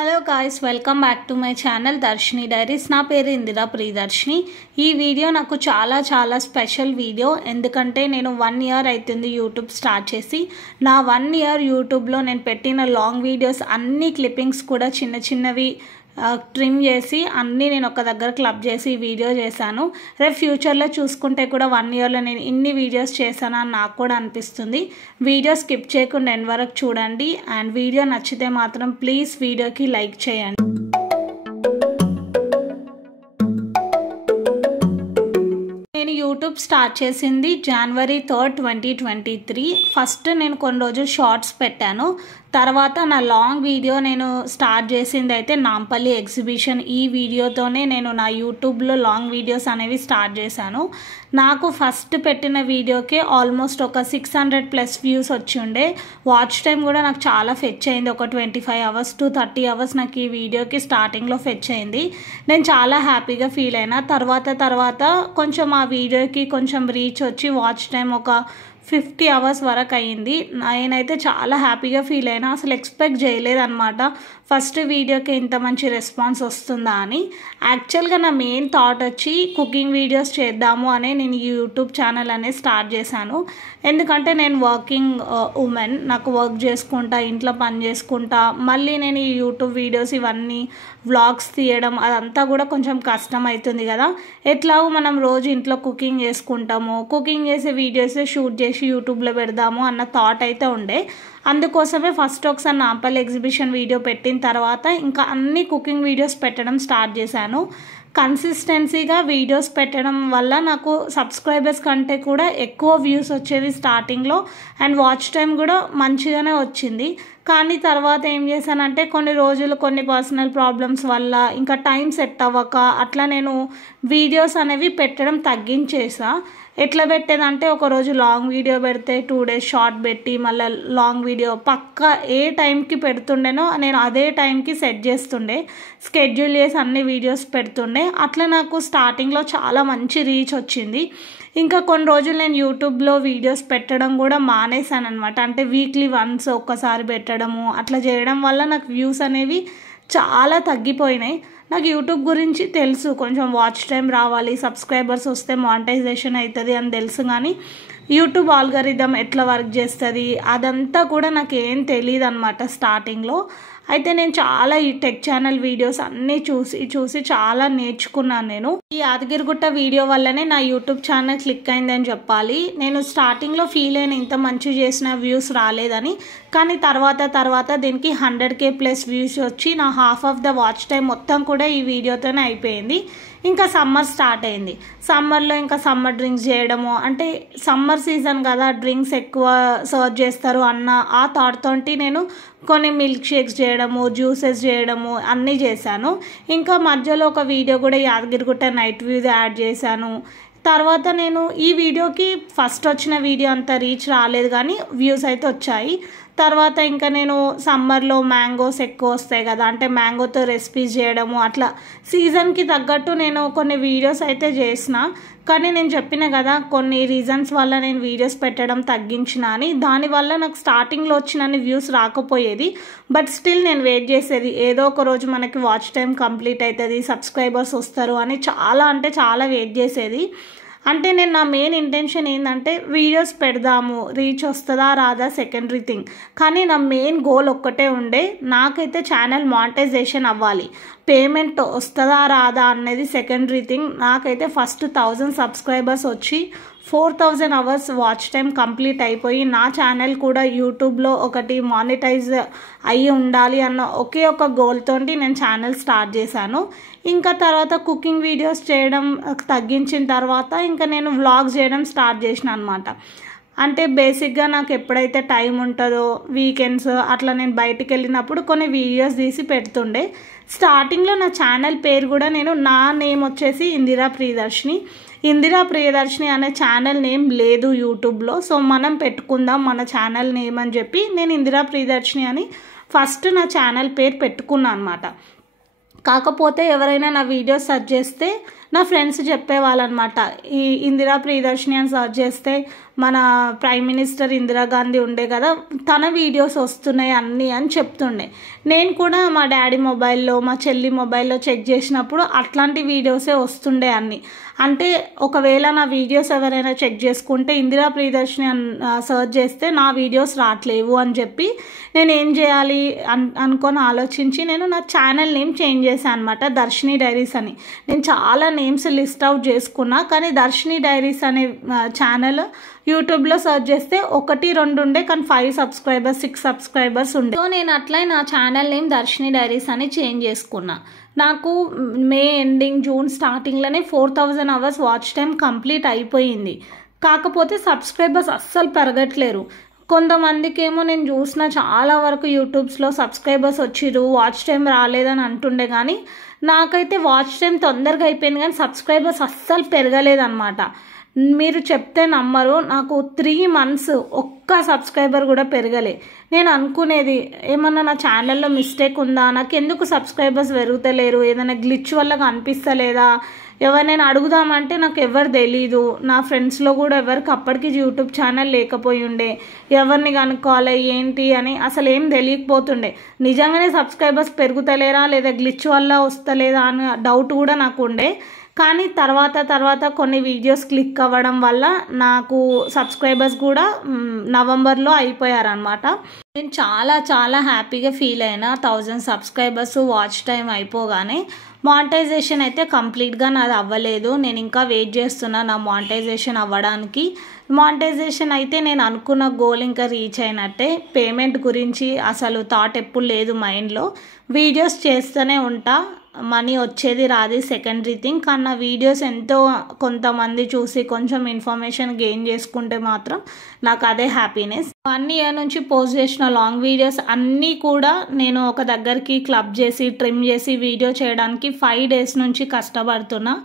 Hello guys, welcome back to my channel Darshini diaries. నా పేరు ఇందిరా ప్రియదర్శిని. ఈ వీడియో నాకు చాలా స్పెషల్ వీడియో. ఎందుకంటే నేను 1 ఇయర్ అవుతుంది యూట్యూబ్ స్టార్ట్ చేసి. నా 1 ఇయర్ యూట్యూబ్లో నేను పెట్టిన లాంగ్ వీడియోస్ అన్ని క్లిప్పింగ్స్ కూడా చిన్నవి ట్రిమ్ చేసి అన్నీ నేను ఒక దగ్గర క్లబ్ చేసి వీడియో చేశాను. రేపు ఫ్యూచర్లో చూసుకుంటే కూడా 1 ఇయర్లో నేను ఇన్ని వీడియోస్ చేశాను అని నాకు కూడా అనిపిస్తుంది. వీడియో స్కిప్ చేయకుండా ఎండ్ వరకు చూడండి. అండ్ వీడియో నచ్చితే మాత్రం ప్లీజ్ వీడియోకి లైక్ చేయండి. నేను యూట్యూబ్ స్టార్ట్ చేసింది January 3rd, 2023. ఫస్ట్ నేను కొన్ని రోజులు షార్ట్స్ పెట్టాను. తర్వాత నా లాంగ్ వీడియో నేను స్టార్ట్ చేసింది అయితే నాంపల్లి ఎగ్జిబిషన్. ఈ వీడియోతోనే నేను నా యూట్యూబ్లో లాంగ్ వీడియోస్ అనేవి స్టార్ట్ చేశాను. నాకు ఫస్ట్ పెట్టిన వీడియోకే ఆల్మోస్ట్ ఒక 600+ వ్యూస్ వచ్చి ఉండే. వాచ్ టైం కూడా నాకు చాలా ఫెచ్ అయింది. ఒక 25 hours to 30 hours నాకు ఈ వీడియోకి స్టార్టింగ్లో ఫెచ్ అయింది. నేను చాలా హ్యాపీగా ఫీల్ అయినా. తర్వాత కొంచెం ఆ వీడియోకి కొంచెం రీచ్ వచ్చి వాచ్ టైం ఒక 50 hours వరకు అయ్యింది. నేనైతే చాలా హ్యాపీగా ఫీల్ అయినా. అసలు ఎక్స్పెక్ట్ చేయలేదన్నమాట ఫస్ట్ వీడియోకి ఇంత మంచి రెస్పాన్స్ వస్తుందా అని. యాక్చువల్గా నా మెయిన్ థాట్ వచ్చి కుకింగ్ వీడియోస్ చేద్దాము అనే నేను ఈ యూట్యూబ్ ఛానల్ అనేది స్టార్ట్ చేశాను. ఎందుకంటే నేను వర్కింగ్ ఉమెన్, నాకు వర్క్ చేసుకుంటా, ఇంట్లో పని చేసుకుంటా, మళ్ళీ నేను ఈ యూట్యూబ్ వీడియోస్ ఇవన్నీ వ్లాగ్స్ తీయడం అదంతా కూడా కొంచెం కష్టం అవుతుంది కదా. ఎట్లాగో మనం రోజు ఇంట్లో కుకింగ్ చేసుకుంటాము, కుకింగ్ చేసే వీడియోస్ షూట్ చేసి యూట్యూబ్లో పెడదాము అన్న థాట్ అయితే ఉండే. అందుకోసమే ఫస్ట్ ఒకసారి నాంపల్లి ఎగ్జిబిషన్ వీడియో పెట్టిన తర్వాత ఇంకా అన్ని కుకింగ్ వీడియోస్ పెట్టడం స్టార్ట్ చేశాను. కన్సిస్టెన్సీగా వీడియోస్ పెట్టడం వల్ల నాకు సబ్స్క్రైబర్స్ కంటే కూడా ఎక్కువ వ్యూస్ వచ్చేవి స్టార్టింగ్లో. అండ్ వాచ్ టైం కూడా మంచిగానే వచ్చింది. కానీ తర్వాత ఏం చేశానంటే కొన్ని రోజులు కొన్ని పర్సనల్ ప్రాబ్లమ్స్ వల్ల ఇంకా టైం సెట్ అవ్వక అట్లా నేను వీడియోస్ అనేవి పెట్టడం తగ్గించేసా. ఎట్లా పెట్టేదంటే ఒకరోజు లాంగ్ వీడియో పెడితే 2 days షార్ట్ పెట్టి మళ్ళీ లాంగ్ వీడియో పక్కా ఏ టైంకి పెడుతుండేనో నేను అదే టైంకి సెట్ చేస్తుండే, స్కెడ్యూల్ చేసి అన్ని వీడియోస్ పెడుతుండే. అట్లా నాకు స్టార్టింగ్లో చాలా మంచి రీచ్ వచ్చింది. ఇంకా కొన్ని రోజులు నేను యూట్యూబ్లో వీడియోస్ పెట్టడం కూడా మానేశాను అనమాట. అంటే వీక్లీ వన్స్ ఒక్కసారి పెట్టడము అట్లా చేయడం వల్ల నాకు వ్యూస్ అనేవి చాలా తగ్గిపోయినాయి. నాకు యూట్యూబ్ గురించి తెలుసు, కొంచెం వాచ్ టైం రావాలి, సబ్స్క్రైబర్స్ వస్తే మానిటైజేషన్ అవుతుంది అని తెలుసు. కానీ యూట్యూబ్ ఆల్గరిథం ఎట్లా వర్క్ చేస్తుంది అదంతా కూడా నాకు ఏం తెలియదు అనమాట స్టార్టింగ్లో. అయితే నేను చాలా ఈ టెక్ ఛానల్ వీడియోస్ అన్నీ చూసి చాలా నేర్చుకున్నాను. నేను ఈ యాదగిరిగుట్ట వీడియో వల్లనే నా యూట్యూబ్ ఛానల్ క్లిక్ అయిందని చెప్పాలి. నేను స్టార్టింగ్లో ఫీల్ అయిన ఇంత మంచి చేసిన వ్యూస్ రాలేదని. కానీ తర్వాత దీనికి 100K+ వ్యూస్ వచ్చి నా half of the watch time మొత్తం కూడా ఈ వీడియోతోనే అయిపోయింది. ఇంకా సమ్మర్ స్టార్ట్ అయింది. సమ్మర్లో ఇంకా సమ్మర్ డ్రింక్స్ చేయడము, అంటే సమ్మర్ సీజన్ కదా డ్రింక్స్ ఎక్కువ సర్వ్ చేస్తారు అన్న ఆ థాట్ తోటి నేను కొన్ని మిల్క్ షేక్స్ చేయడము, జ్యూసెస్ చేయడము అన్నీ చేశాను. ఇంకా మధ్యలో ఒక వీడియో కూడా యాదగిరిగుట్ట నైట్ వ్యూస్ యాడ్ చేశాను. తర్వాత నేను ఈ వీడియోకి ఫస్ట్ వచ్చిన వీడియో అంత రీచ్ రాలేదు కానీ వ్యూస్ అయితే వచ్చాయి. తర్వాత ఇంకా నేను సమ్మర్లో మ్యాంగోస్ ఎక్కువ వస్తాయి కదా, అంటే మ్యాంగోతో రెసిపీస్ చేయడము అట్లా సీజన్కి తగ్గట్టు నేను కొన్ని వీడియోస్ అయితే చేసిన. కానీ నేను చెప్పిన కదా కొన్ని రీజన్స్ వల్ల నేను వీడియోస్ పెట్టడం తగ్గించిన అని. దానివల్ల నాకు స్టార్టింగ్లో వచ్చినన్ని వ్యూస్ రాకపోయేది. బట్ స్టిల్ నేను వెయిట్ చేసేది, ఏదో ఒక రోజు మనకి వాచ్ టైం కంప్లీట్ అవుతుంది, సబ్స్క్రైబర్స్ వస్తారు అని చాలా వెయిట్ చేసేది. అంటే నేను నా మెయిన్ ఇంటెన్షన్ ఏంటంటే వీడియోస్ పెడదాము, రీచ్ వస్తుందా రాదా సెకండరీ థింగ్. కానీ నా మెయిన్ గోల్ ఒక్కటే ఉండే, నాకైతే ఛానల్ మానిటైజేషన్ అవ్వాలి. పేమెంట్ వస్తుందా రాదా అనేది సెకండరీ థింగ్. నాకైతే ఫస్ట్ 1000 సబ్స్క్రైబర్స్ వచ్చి 4000 hours వాచ్ టైం కంప్లీట్ అయిపోయి నా ఛానల్ కూడా యూట్యూబ్లో ఒకటి మానిటైజ్ అయ్యి ఉండాలి అన్న ఒకే ఒక గోల్ తోటి నేను ఛానల్ స్టార్ట్ చేశాను. ఇంకా తర్వాత కుకింగ్ వీడియోస్ చేయడం తగ్గించిన తర్వాత ఇంకా నేను వ్లాగ్స్ చేయడం స్టార్ట్ చేసిన అనమాట. అంటే బేసిక్గా నాకు ఎప్పుడైతే టైం ఉంటుందో వీకెండ్స్ అట్లా నేను బయటికి వెళ్ళినప్పుడు కొన్ని వీడియోస్ తీసి పెడుతుండే. స్టార్టింగ్లో నా ఛానల్ పేరు కూడా నా నేమ్ వచ్చేసి ఇందిరా ప్రియదర్శిని అనే ఛానల్ నేమ్ లేదు యూట్యూబ్లో. సో మనం పెట్టుకుందాం మన ఛానల్ నేమ్ అని చెప్పి నేను ఇందిరా ప్రియదర్శిని అని ఫస్ట్ నా ఛానల్ పేరు పెట్టుకున్నాను అనమాట. కాకపోతే ఎవరైనా నా వీడియోస్ సెర్చ్ చేస్తే నా ఫ్రెండ్స్ చెప్పేవాళ్ళనమాట, ఈ ఇందిరా ప్రియదర్శిని అని సెర్చ్ చేస్తే మన ప్రైమ్ మినిస్టర్ ఇందిరాగాంధీ ఉండే కదా, తన వీడియోస్ వస్తున్నాయి అన్నీ అని చెప్తుండే. నేను కూడా మా డాడీ మొబైల్లో మా చెల్లి మొబైల్లో చెక్ చేసినప్పుడు అట్లాంటి వీడియోసే వస్తుండే అన్నీ. అంటే ఒకవేళ నా వీడియోస్ ఎవరైనా చెక్ చేసుకుంటే ఇందిరా ప్రియదర్శిని సర్చ్ చేస్తే నా వీడియోస్ రావట్లేవు అని చెప్పి నేను ఏం చేయాలి అనుకొని ఆలోచించి నేను నా ఛానల్ నేమ్ చేంజ్ చేశాను అనమాట, దర్శిని డైరీస్ అని. నేను చాలా నేమ్స్ లిస్ట్ అవుట్ చేసుకున్నా, కానీ దర్శిని డైరీస్ అనే ఛానల్ యూట్యూబ్లో సర్చ్ చేస్తే 1, 2 ఉండే, కానీ 5 సబ్స్క్రైబర్స్ 6 సబ్స్క్రైబర్స్ ఉండే. సో నేను అట్లా నా ఛానల్ నేమ్ దర్శిని డైరీస్ అని చేంజ్ చేసుకున్నా. నాకు మే ఎండింగ్ జూన్ స్టార్టింగ్లోనే 4000 అవర్స్ వాచ్ టైం కంప్లీట్ అయిపోయింది. కాకపోతే సబ్స్క్రైబర్స్ అస్సలు పెరగట్లేరు. కొంతమందికి ఏమో నేను చూసిన చాలా వరకు యూట్యూబ్స్లో సబ్స్క్రైబర్స్ వచ్చిర్రు, వాచ్ టైం రాలేదని అంటుండే, కానీ నాకైతే వాచ్ టైం తొందరగా అయిపోయింది కానీ సబ్స్క్రైబర్స్ అస్సలు పెరగలేదన్నమాట. మీరు చెప్తే నమ్మరు, నాకు 3 months ఒక్క సబ్స్క్రైబర్ కూడా పెరగలే. నేను అనుకునేది ఏమన్నా నా ఛానల్లో మిస్టేక్ ఉందా, నాకు ఎందుకు సబ్స్క్రైబర్స్ పెరుగుతలేరు, ఏదైనా గ్లిచ్ వల్ల కనిపిస్తలేదా, ఎవరినైనా అడుగుదామంటే నాకు ఎవరు తెలీదు. నా ఫ్రెండ్స్లో కూడా ఎవరికి అప్పటికి యూట్యూబ్ ఛానల్ లేకపోయి ఉండే, ఎవరిని కనుక్కోవాలి ఏంటి అని అసలు ఏం తెలియకపోతుండే. నిజంగానే సబ్స్క్రైబర్స్ పెరుగుతలేరా లేదా గ్లిచ్ వల్ల వస్తలేదా అని డౌట్ కూడా నాకు ఉండే. కానీ తర్వాత కొన్ని వీడియోస్ క్లిక్ అవ్వడం వల్ల నాకు సబ్స్క్రైబర్స్ కూడా నవంబర్లో అయిపోయారనమాట. నేను చాలా హ్యాపీగా ఫీల్ అయినా 1000 సబ్స్క్రైబర్స్ వాచ్ టైం అయిపోగానే. మానిటైజేషన్ అయితే కంప్లీట్గా నాది అవ్వలేదు, నేను ఇంకా వెయిట్ చేస్తున్నా నా మానిటైజేషన్ అవ్వడానికి. మానిటైజేషన్ అయితే నేను అనుకున్న గోల్ ఇంకా రీచ్ అయినట్టే. పేమెంట్ గురించి అసలు థాట్ ఎప్పుడు లేదు మైండ్లో. వీడియోస్ చేస్తూనే ఉంటా, మనీ వచ్చేది రాది సెకండరీ థింగ్. కానీ నా వీడియోస్ ఎంతో కొంతమంది చూసి కొంచెం ఇన్ఫర్మేషన్ గెయిన్ చేసుకుంటే మాత్రం నాకు అదే హ్యాపీనెస్. 1 year నుంచి పోస్ట్ చేసిన లాంగ్ వీడియోస్ అన్నీ కూడా నేను ఒక దగ్గరికి క్లబ్ చేసి ట్రిమ్ చేసి వీడియో చేయడానికి 5 days నుంచి కష్టపడుతున్నా.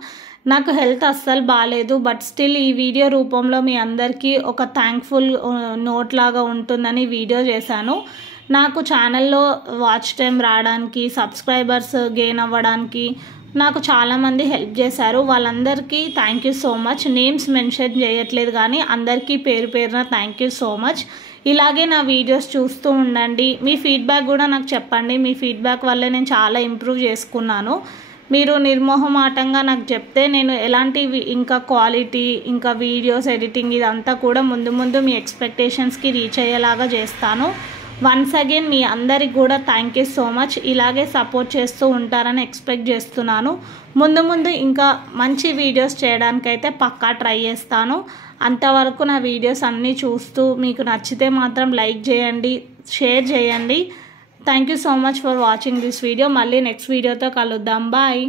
నాకు హెల్త్ అస్సలు బాగాలేదు, బట్ స్టిల్ ఈ వీడియో రూపంలో మీ అందరికీ ఒక థ్యాంక్ఫుల్ నోట్ లాగా ఉంటుందని వీడియో చేశాను. నాకు ఛానల్లో వాచ్ టైం రావడానికి, సబ్స్క్రైబర్స్ గెయిన్ అవ్వడానికి నాకు చాలామంది హెల్ప్ చేశారు. వాళ్ళందరికీ thank you so much. Names mention చేయట్లేదు కానీ అందరికీ పేరున థ్యాంక్ యూ సో మచ్. ఇలాగే నా వీడియోస్ చూస్తూ ఉండండి. మీ ఫీడ్బ్యాక్ కూడా నాకు చెప్పండి. మీ ఫీడ్బ్యాక్ వల్లే నేను చాలా ఇంప్రూవ్ చేసుకున్నాను. మీరు నిర్మోహమాటంగా నాకు చెప్తే నేను ఎలాంటి ఇంకా క్వాలిటీ ఇంకా వీడియోస్ ఎడిటింగ్ ఇదంతా కూడా ముందు మీ ఎక్స్పెక్టేషన్స్కి రీచ్ అయ్యేలాగా చేస్తాను. వన్స్ అగైన్ మీ అందరికి కూడా థ్యాంక్ యూ సో మచ్. ఇలాగే సపోర్ట్ చేస్తూ ఉంటారని ఎక్స్పెక్ట్ చేస్తున్నాను. ముందు ఇంకా మంచి వీడియోస్ చేయడానికైతే పక్కా ట్రై చేస్తాను. అంతవరకు నా వీడియోస్ అన్నీ చూస్తూ మీకు నచ్చితే మాత్రం లైక్ చేయండి, షేర్ చేయండి. Thank you so much for watching this video. మళ్ళీ నెక్స్ట్ వీడియోతో కలుద్దాం. బాయ్.